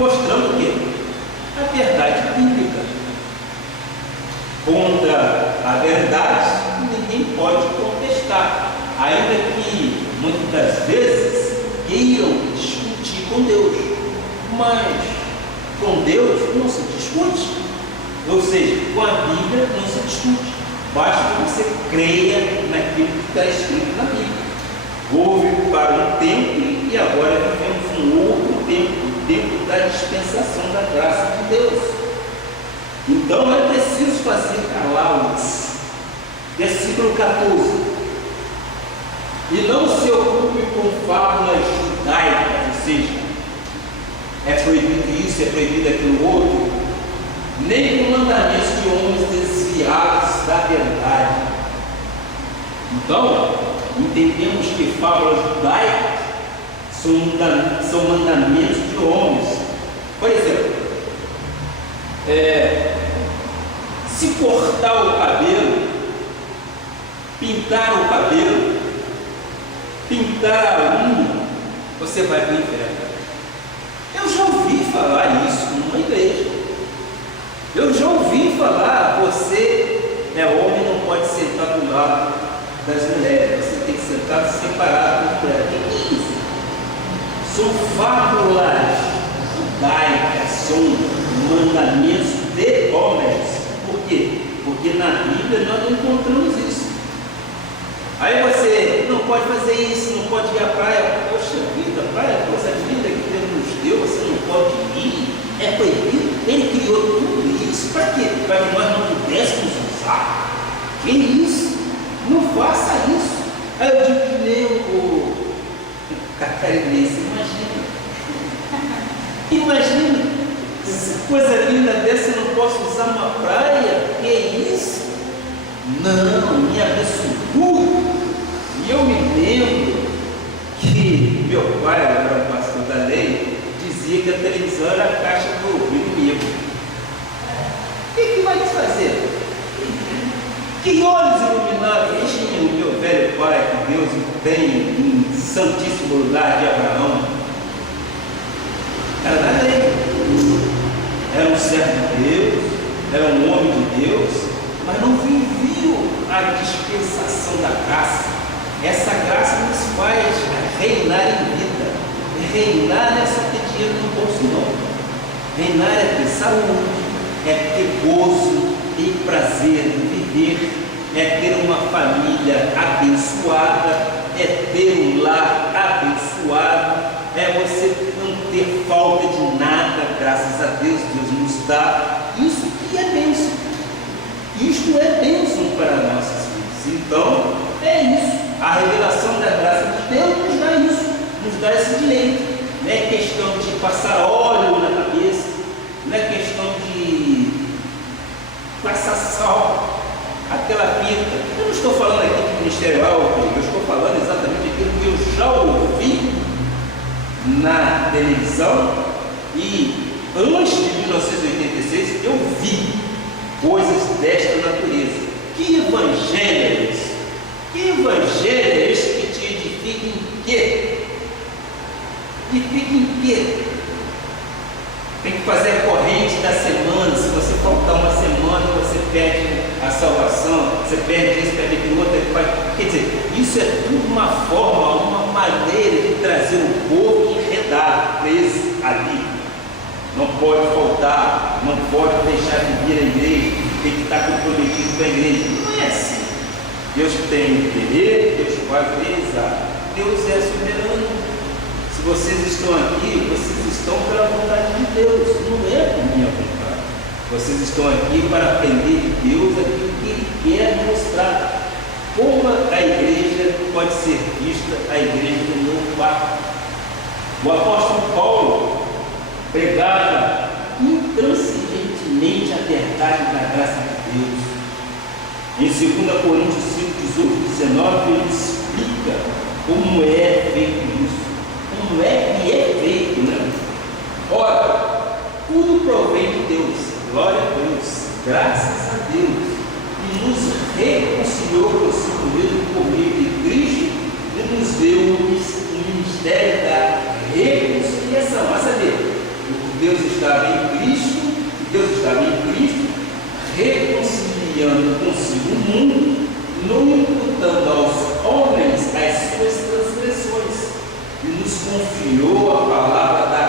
mostrando o quê? A verdade bíblica. Contra a verdade, ninguém pode contestar, ainda que muitas das vezes queiram discutir com Deus, mas com Deus não se discute, ou seja, com a Bíblia não se discute, basta que você creia naquilo que está escrito na Bíblia. Houve para um tempo e agora vivemos um outro tempo, o tempo da dispensação da graça de Deus. Então é preciso fazer calar-os. Versículo 14. E não se ocupe com fábulas judaicas, ou seja, é proibido isso, é proibido aquilo outro, nem com mandamentos de homens desviados da verdade. Então, entendemos que fábulas judaicas são mandamentos de homens. Por exemplo, se cortar o cabelo, pintar o cabelo, pintar a unha, você vai para o inferno. Eu já ouvi falar isso numa igreja. Eu já ouvi falar, você é homem, não pode sentar do lado das mulheres, você tem que sentar separado das mulheres. O que é isso? São fábulas judaicas, são mandamentos de homens. Por quê? Porque na Bíblia nós não encontramos isso. Aí você não pode fazer isso, não pode ir à praia. Poxa vida, a praia é coisa linda que Deus nos deu, você não pode ir, é proibido. Ele criou tudo isso para quê? Para que nós não pudéssemos usar. Que isso? Não faça isso. Aí eu digo que nem o catarinense, imagina, coisa linda dessa, eu não posso usar uma praia, que é isso? Não, me absurdo. E eu me lembro que meu pai, era o pastor da lei, dizia que a televisão era a caixa do inimigo. O que vai te fazer? Que olhos iluminados enchem o meu velho pai, que Deus tem em santíssimo lugar de Abraão. Era da lei. Era um servo de Deus, era um homem de Deus, mas não viviam a dispensação da graça. Essa graça nos faz reinar em vida. Reinar não é só ter dinheiro no bolso, não. Reinar é ter saúde, é ter gozo e prazer em viver, é ter uma família abençoada, é ter um lar abençoado, é você não ter falta de nada, graças a Deus, Deus nos dá. Isso que é bênção. Isto é bênção para nossas vidas. Então, é isso. A revelação da graça de Deus nos dá isso, nos dá esse direito. Não é questão de passar óleo na cabeça, não é questão de passar sal, aquela fita. Eu não estou falando aqui de ministerial, eu estou falando exatamente aquilo que eu já ouvi na televisão, e antes de 1986 eu vi coisas desta natureza. Que evangelho é esse? Que evangelho é esse que te edifica em quê? Edifica em quê? Tem que fazer a corrente da semana. Se você faltar uma semana, você perde a salvação, você perde isso, perde aquilo outro. Quer dizer, isso é tudo uma forma, uma maneira de trazer o povo enredado, preso ali. Não pode faltar, não pode deixar de vir à igreja, tem que estar comprometido com a igreja. Não é assim. Deus tem interesse, Deus vai realizar. Deus é soberano. Se vocês estão aqui, vocês estão pela vontade de Deus, não é por minha vontade. Vocês estão aqui para aprender de Deus aquilo que Ele quer mostrar. Como a igreja pode ser vista, a igreja do novo pacto. O apóstolo Paulo pregava intransigentemente a verdade da graça de Deus. Em 2 Coríntios 5, 18, 19, ele explica como é feito isso. Como é que é feito, né? Ora, tudo provém de Deus, glória a Deus, graças a Deus, que nos reconciliou consigo mesmo por meio de Cristo e nos deu o ministério da reconciliação. Mas saber, o que Deus consigo o mundo, não imputando aos homens as suas transgressões, e nos confiou a palavra da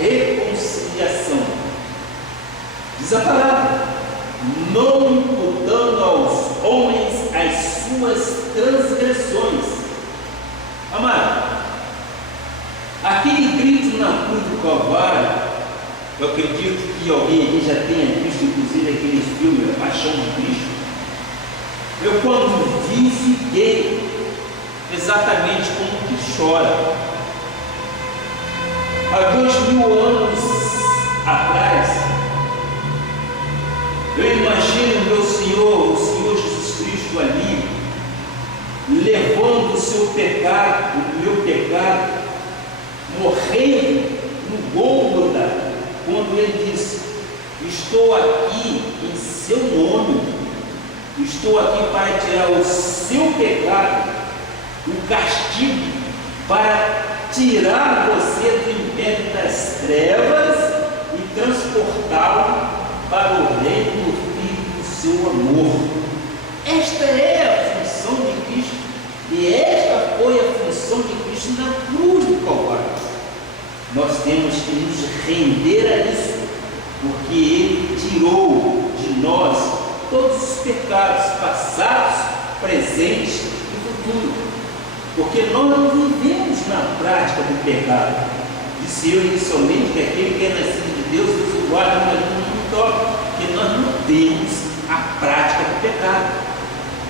reconciliação. Diz a palavra: não imputando aos homens as suas transgressões. Amado, aquele grito na cruz do Calvário, eu acredito que alguém aqui já tenha visto, inclusive, aquele filme A Paixão de Cristo. Eu, quando vi, fiquei exatamente como que chora. Há 2000 anos atrás, eu imagino meu Senhor, o Senhor Jesus Cristo ali, levando o seu pecado, o meu pecado, morrendo no Gólgota, quando ele diz: estou aqui em seu nome, estou aqui para tirar o seu pecado, o castigo, para tirar você do império das trevas e transportá-lo para o reino do Filho do seu amor. Esta é a função de Cristo, e esta foi a função de Cristo na cruz do Calvário. Nós temos que nos render a isso, porque Ele tirou de nós todos os pecados passados, presentes e futuros, porque nós não vivemos na prática do pecado. Disse eu inicialmente que aquele que é nascido de Deus, Deus o guarda, mas não toca, porque nós não temos a prática do pecado.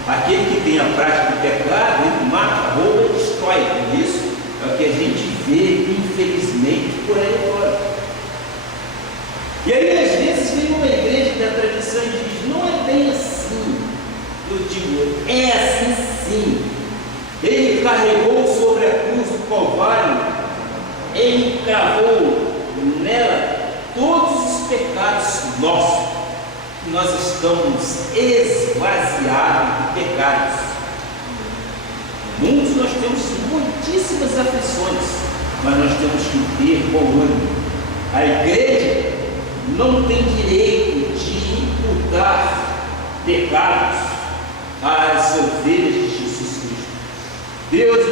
Aquele que tem a prática do pecado, ele mata, rouba e destrói. Isso é o que a gente vê, infelizmente, por aí fora. E aí, às vezes, vem uma igreja da tradição e diz: não é bem assim. Eu digo: é assim sim. Ele carregou sobre a cruz do Calvário, ele cravou nela todos os pecados nossos. Nós estamos esvaziados de pecados. Muitos nós temos muitíssimas aflições, mas nós temos que ter bom ânimo. A igreja não tem direito de imputar pecados às ovelhas de Jesus Cristo. Deus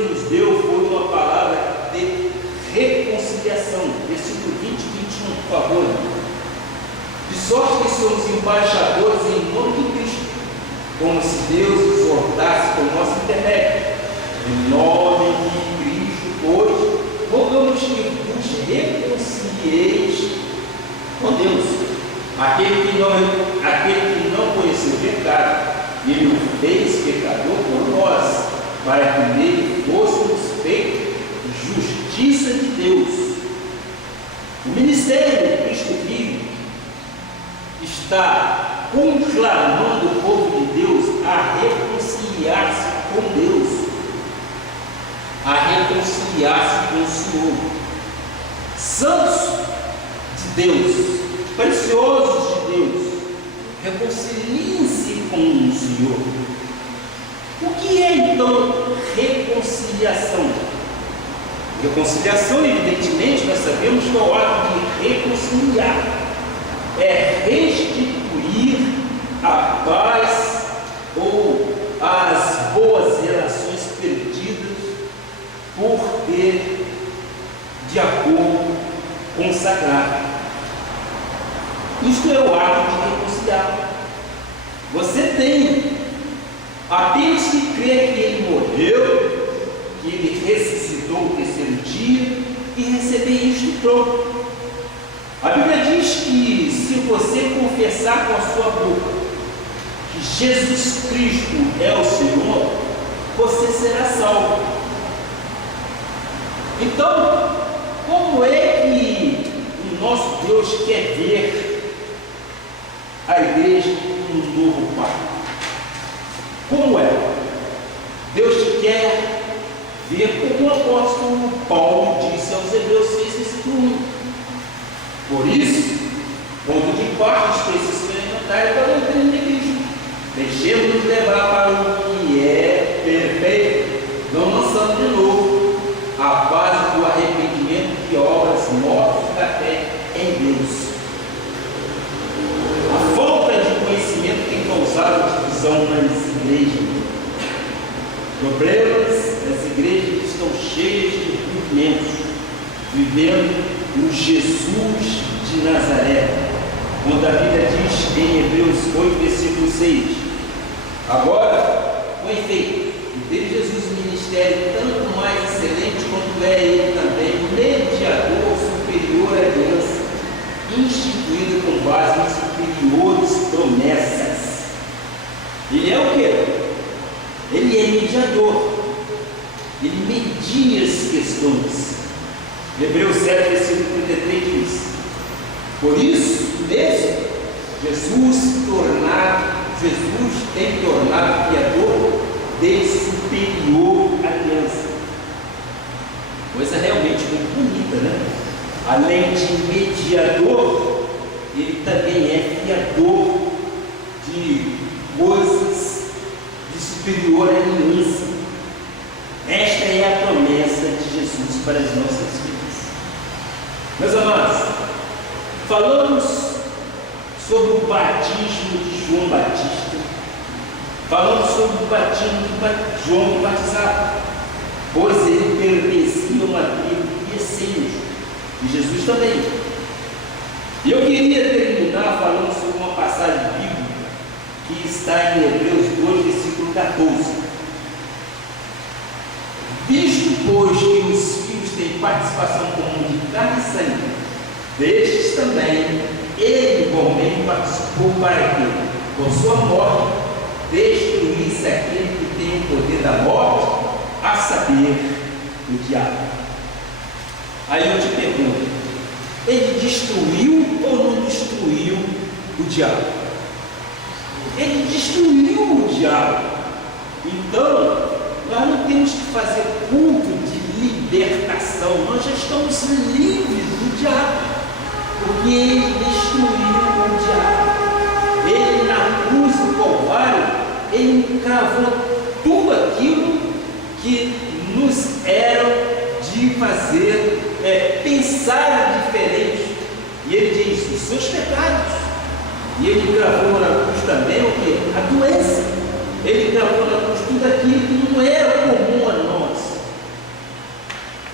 nos deu foi uma palavra de reconciliação. Versículo 20 e 21, por favor. De sorte que somos embaixadores em nome de Cristo, como se Deus exortasse por nosso intermédio. Em nome de Cristo, pois, rogamos que vos reconcilieis com Deus. Aquele que não conheceu o pecado, ele o fez pecador por nós, para que nele fôssemos feitos justiça de Deus. O ministério de Cristo vive está conclamando o povo de Deus a reconciliar-se com Deus, a reconciliar-se com o Senhor. Santos de Deus, preciosos de Deus, reconciliem-se com o Senhor. O que é então reconciliação? Reconciliação, evidentemente, nós sabemos que é o ato de reconciliar, é restituir a paz ou as boas relações perdidas por ter de acordo consagrado. Isto é o ato de reconciliar. Você tem apenas que crer que Ele morreu, que Ele ressuscitou no terceiro dia e receber isto pronto. A Bíblia diz que se você confessar com a sua boca que Jesus Cristo é o Senhor, você será salvo. Então, como é que o nosso Deus quer ver a igreja em um novo pacto? Como é? Deus quer ver como o apóstolo Paulo disse aos Hebreus 6, versículo 1. Por isso, ponto de parte, precisa experimentar para o reino de Cristo. Deixemos-nos levar para o que é perfeito, não lançando de novo a base do arrependimento de obras mortas da fé em Deus. A falta de conhecimento Problemas das igrejas estão cheias de movimentos, vivendo o Jesus de Nazaré, quando a Bíblia diz em Hebreus 8, versículo 6: agora, com efeito, teve Jesus um ministério tanto mais excelente quanto é ele também, mediador superior à aliança, instituída com base em superiores promessas. Ele é o quê? Ele é mediador. Ele media as questões. Hebreus 7, versículo 33 diz: por isso mesmo, Jesus tem tornado criador de superior aliança. Coisa realmente muito bonita, né? Além de mediador, ele também é criador de coisas de superior aliança. Esta é a promessa de Jesus para as nossas vidas. Meus amados, falamos sobre o batismo de João Batista, falamos sobre o batismo de João batizado, pois ele pertencia a uma tribo de essênios, e Jesus também. E eu queria terminar falando sobre uma passagem bíblica que está em Hebreus 2, versículo 14. Visto, pois, que os filhos têm participação comum de carne e sangue, destes também ele igualmente participou, para que, com sua morte, destruísse aquele que tem o poder da morte, a saber, o diabo. Aí eu te pergunto: ele destruiu ou não destruiu o diabo? Ele destruiu o diabo. Então, nós não temos que fazer culto de libertação, nós já estamos livres do diabo, porque ele destruiu o diabo. Ele, na cruz do Calvário, ele cravou tudo aquilo que nos era de fazer pensar diferente. E ele diz: os seus pecados. E ele gravou na cruz também o quê? A doença. Ele gravou na cruz tudo aquilo que não era comum a nós.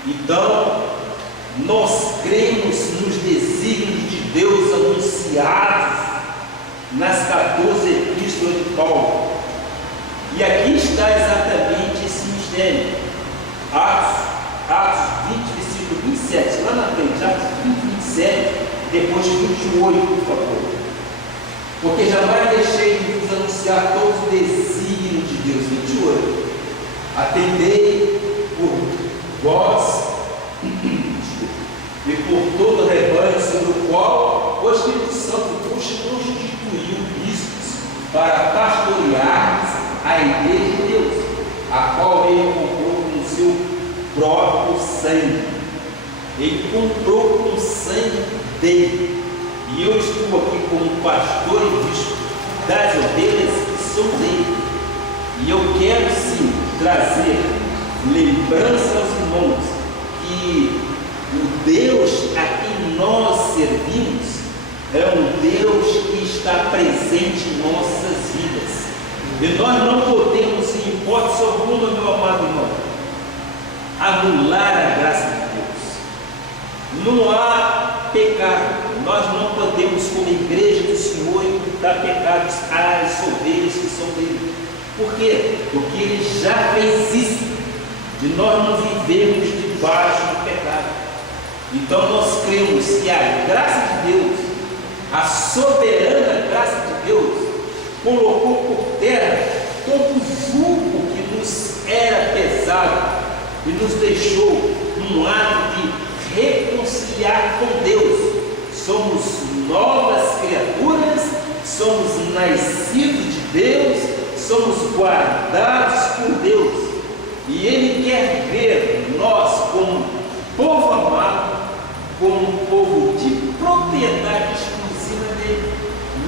Então, nós cremos nos desígnios de Deus anunciados nas 14 epístolas de Paulo. E aqui está exatamente esse mistério. Atos 20, versículo 27, lá na frente, Atos 20, 27, depois 28, por favor. Porque jamais deixei de vos anunciar todos os desígnios de Deus. 28. Atendei por vós e por todo o rebanho sobre o qual o Espírito Santo vos constituiu bispos para pastorear a igreja de Deus, a qual ele comprou com o seu próprio sangue. Ele comprou com o sangue dele. E eu estou aqui como pastor e bispo das ovelhas que são dele. E eu quero sim trazer lembrança aos irmãos que o Deus a quem nós servimos é um Deus que está presente em nossas vidas. E nós não podemos, em hipótese alguma, meu amado irmão, anular a graça de Deus. Não há pecado. Nós não podemos, como igreja do Senhor, imputar pecados às ovelhas que são dele. Por quê? Porque ele já fez isso, de nós não vivemos debaixo do pecado. Então nós cremos que a graça de Deus, a soberana graça de Deus, colocou por terra todo o jugo que nos era pesado e nos deixou num ato de reconciliar com Deus. Somos novas criaturas, somos nascidos de Deus, somos guardados por Deus. E Ele quer ver nós como povo amado, como povo de propriedade exclusiva dele.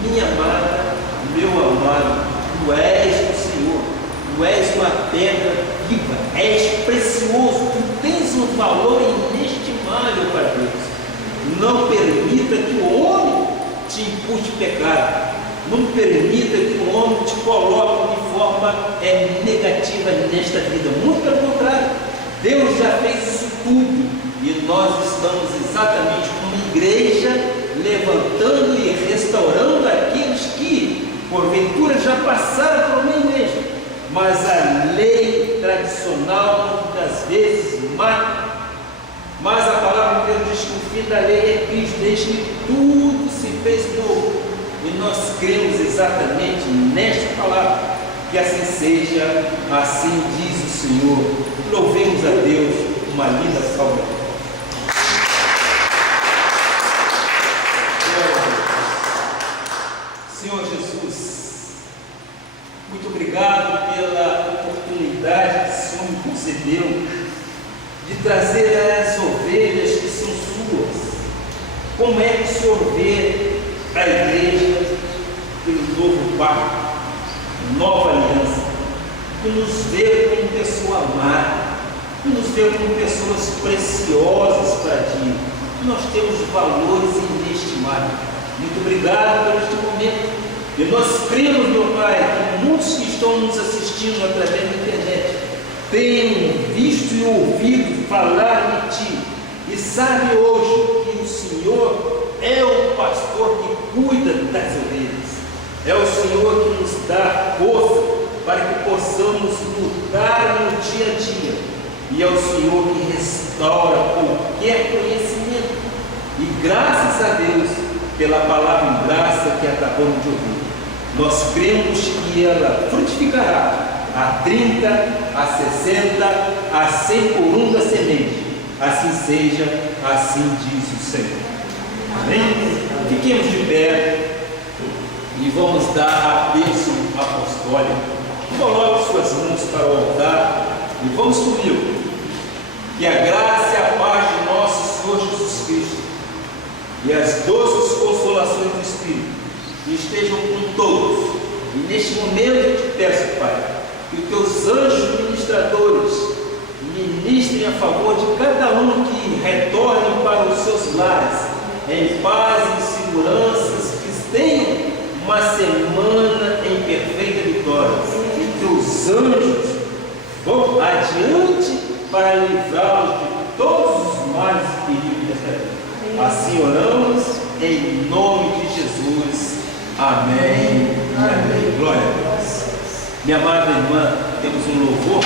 Minha amada, meu amado, tu és o Senhor, tu és uma pedra viva, és precioso, tu tens um valor inestimável para Deus. Não permita que o homem te impute pecado. Não permita que o homem te coloque de forma forma negativa nesta vida. Muito pelo contrário, Deus já fez isso tudo e nós estamos exatamente como igreja levantando e restaurando aqueles que porventura já passaram por uma igreja, mas a lei tradicional muitas vezes mata. Mas a palavra de Deus diz que o fim da lei é Cristo, desde que tudo se fez novo. E nós cremos exatamente nesta palavra, que assim seja, assim diz o Senhor. Louvemos a Deus, uma linda salva. Senhor Jesus, muito obrigado pela oportunidade que o Senhor me concedeu de trazer as ovelhas que são suas. Como é que o Senhor vê a igreja pelo novo pacto, nova aliança, que nos vê como pessoa amada, que nos vê como pessoas preciosas para Ti, que nós temos valores inestimáveis. Muito obrigado por este momento. E nós cremos, meu Pai, que muitos que estão nos assistindo através da internet tenham visto e ouvido falar de Ti, e sabe hoje que o Senhor é o pastor que cuida das ovelhas, é o Senhor que nos dá força para que possamos lutar no dia a dia, e é o Senhor que restaura qualquer conhecimento. E graças a Deus pela palavra em graça que acabamos de ouvir, nós cremos que ela frutificará a 30, a 60, a 100 por um da semente. Assim seja, assim diz o Senhor. Amém? Fiquemos de pé e vamos dar a bênção apostólica. Coloque suas mãos para o altar e vamos comigo. Que a graça e a paz de nosso Senhor Jesus Cristo e as doces consolações do Espírito estejam com todos. E neste momento eu te peço, Pai, que os teus anjos ministradores ministrem a favor de cada um que retorne para os seus lares, em paz e seguranças, que tenham uma semana em perfeita vitória. E teus anjos vão adiante para livrá-los de todos os males e perigos desta vida. Assim oramos, em nome de Jesus. Amém. Amém. Glória a Deus. Minha amada irmã, temos um louvor.